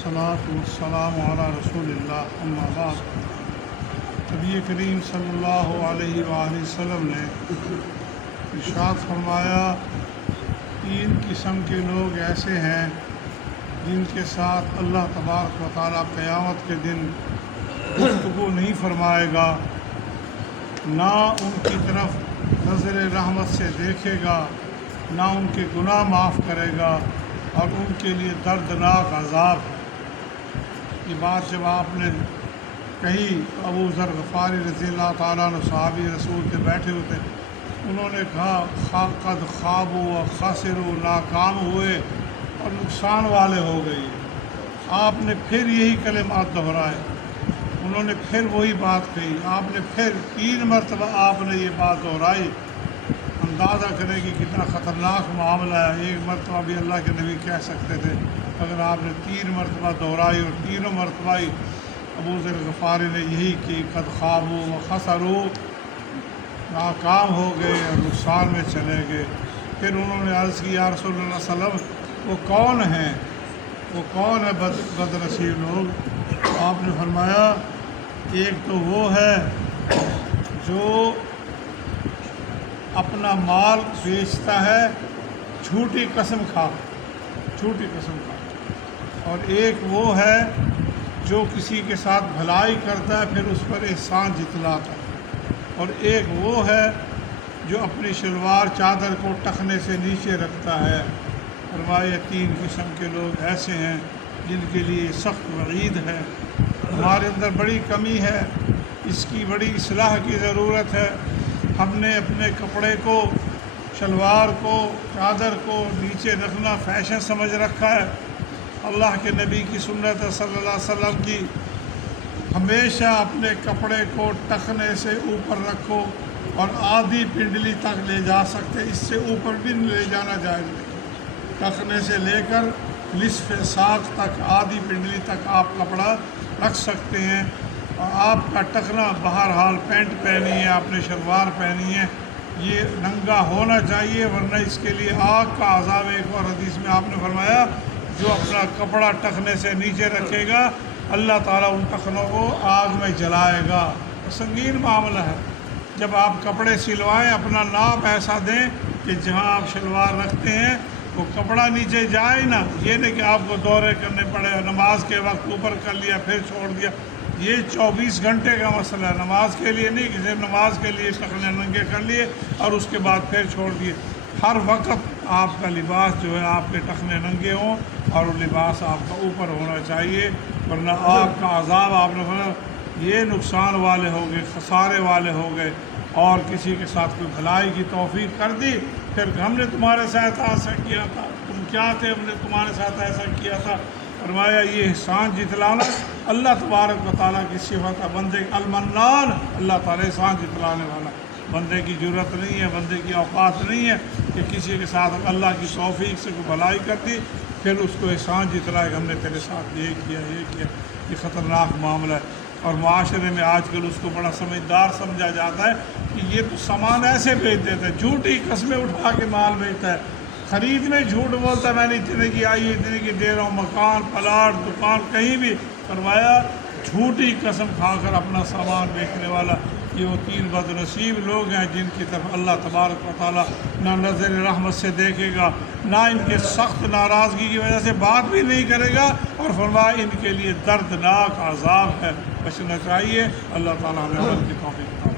الصلاۃ والسلام علی رسول اللہ اما بعد۔ نبی کریم صلی اللہ علیہ وآلہ وسلم نے ارشاد فرمایا، تین قسم کے لوگ ایسے ہیں جن کے ساتھ اللہ تبارک و تعالیٰ قیامت کے دن گفتگو نہیں فرمائے گا، نہ ان کی طرف نظر رحمت سے دیکھے گا، نہ ان کے گناہ معاف کرے گا، اور ان کے لیے دردناک عذاب ہے۔ یہ بات جب آپ نے کہی تو ابو ذر غفاری رضی اللہ تعالیٰ عنہ صحابی رسول کے بیٹھے ہوتے، انہوں نے کہا قد خوابوا و خسروا، ناکام ہوئے اور نقصان والے ہو گئے۔ آپ نے پھر یہی کلمات دہرائے، انہوں نے پھر وہی بات کہی، آپ نے پھر 3 مرتبہ آپ نے یہ بات دہرائی۔ اندازہ کرے کہ کتنا خطرناک معاملہ ہے۔ ایک مرتبہ بھی اللہ کے نبی کہہ سکتے تھے، اگر آپ نے 3 مرتبہ دہرائی اور تینوں مرتبہ ہی ابو ذر غفاری نے یہی کی، قد خوابوا و خسروا، ناکام ہو گئے اور نقصان میں چلے گئے۔ پھر انہوں نے عرض کی، یا رسول اللہ صلی اللہ علیہ وسلم، وہ کون ہیں، وہ کون ہے بد نصیب لوگ؟ آپ نے فرمایا، ایک تو وہ ہے جو اپنا مال بیچتا ہے جھوٹی قسم کھا، اور ایک وہ ہے جو کسی کے ساتھ بھلائی کرتا ہے پھر اس پر احسان جتلاتا ہے، اور ایک وہ ہے جو اپنی شلوار چادر کو ٹخنے سے نیچے رکھتا ہے۔ فرمایا 3 قسم کے لوگ ایسے ہیں جن کے لیے سخت وعید ہے۔ ہمارے اندر بڑی کمی ہے، اس کی بڑی اصلاح کی ضرورت ہے۔ ہم نے اپنے کپڑے کو، شلوار کو، چادر کو نیچے رکھنا فیشن سمجھ رکھا ہے۔ اللہ کے نبی کی سنت صلی اللہ علیہ وسلم کی، ہمیشہ اپنے کپڑے کو ٹخنے سے اوپر رکھو، اور آدھی پنڈلی تک لے جا سکتے، اس سے اوپر بھی لے جانا جائز نہیں۔ ٹخنے سے لے کر نصف ساق تک، آدھی پنڈلی تک آپ کپڑا رکھ سکتے ہیں، اور آپ کا ٹخنا بہرحال پینٹ پہنی ہے، آپ نے شلوار پہنی ہے، یہ ننگا ہونا چاہیے، ورنہ اس کے لیے آگ کا عذاب۔ ایک اور حدیث میں آپ نے فرمایا، جو اپنا کپڑا ٹخنے سے نیچے رکھے گا اللہ تعالیٰ ان ٹخنوں کو آگ میں جلائے گا۔ سنگین معاملہ ہے۔ جب آپ کپڑے سلوائیں اپنا ناپ ایسا دیں کہ جہاں آپ شلوار رکھتے ہیں وہ کپڑا نیچے جائے نا، یہ نہیں کہ آپ کو دورے کرنے پڑے، نماز کے وقت اوپر کر لیا پھر چھوڑ دیا۔ یہ 24 گھنٹے کا مسئلہ ہے، نماز کے لیے نہیں کہ صرف نماز کے لیے ٹخنے ننگے کر لیے اور اس کے بعد پھر چھوڑ دیے۔ ہر وقت آپ کا لباس جو ہے آپ کے ٹخنے ننگے ہوں، اور وہ لباس آپ کا اوپر ہونا چاہیے، ورنہ آگ کا عذاب۔ آپ نے فرمایا یہ نقصان والے ہو گئے، خسارے والے ہو گئے۔ اور کسی کے ساتھ کوئی بھلائی کی توفیق کر دی، پھر ہم نے تمہارے ساتھ ایسا کیا تھا، تم کیا تھے، ہم نے تمہارے ساتھ ایسا کیا تھا۔ فرمایا یہ احسان جتلانا اللہ تبارک و تعالیٰ کی صفت ہے۔ بندے المنان، اللہ تعالیٰ احسان جتلانے والا۔ بندے کی ضرورت نہیں ہے، بندے کی اوقات نہیں ہے کہ کسی کے ساتھ اللہ کی توفیق سے کوئی بھلائی کر دی پھر اس کو احسان جتلائے کہ ہم نے تیرے ساتھ یہ کیا۔ یہ خطرناک معاملہ ہے، اور معاشرے میں آج کل اس کو بڑا سمجھدار سمجھا جاتا ہے کہ یہ تو سامان ایسے بیچ دیتا ہے، جھوٹی قسمیں اٹھا کے مال بیچتا ہے، خرید میں جھوٹ بولتا ہے، میں نے اتنے کی آئی، اتنے کی دے رہا ہوں، مکان، پلاٹ، دکان، کہیں بھی۔ فرمایا جھوٹی قسم کھا کر اپنا سامان بیچنے والا، یہ وہ 3 بد نصیب لوگ ہیں جن کی طرف اللہ تبارک و تعالیٰ نہ نظر رحمت سے دیکھے گا، نہ ان کے سخت ناراضگی کی وجہ سے بات بھی نہیں کرے گا، اور فرمایا ان کے لیے دردناک عذاب ہے۔ بچنا چاہیے۔ اللہ تعالیٰ ہمیں عمل کی توفیق عطا فرمائے۔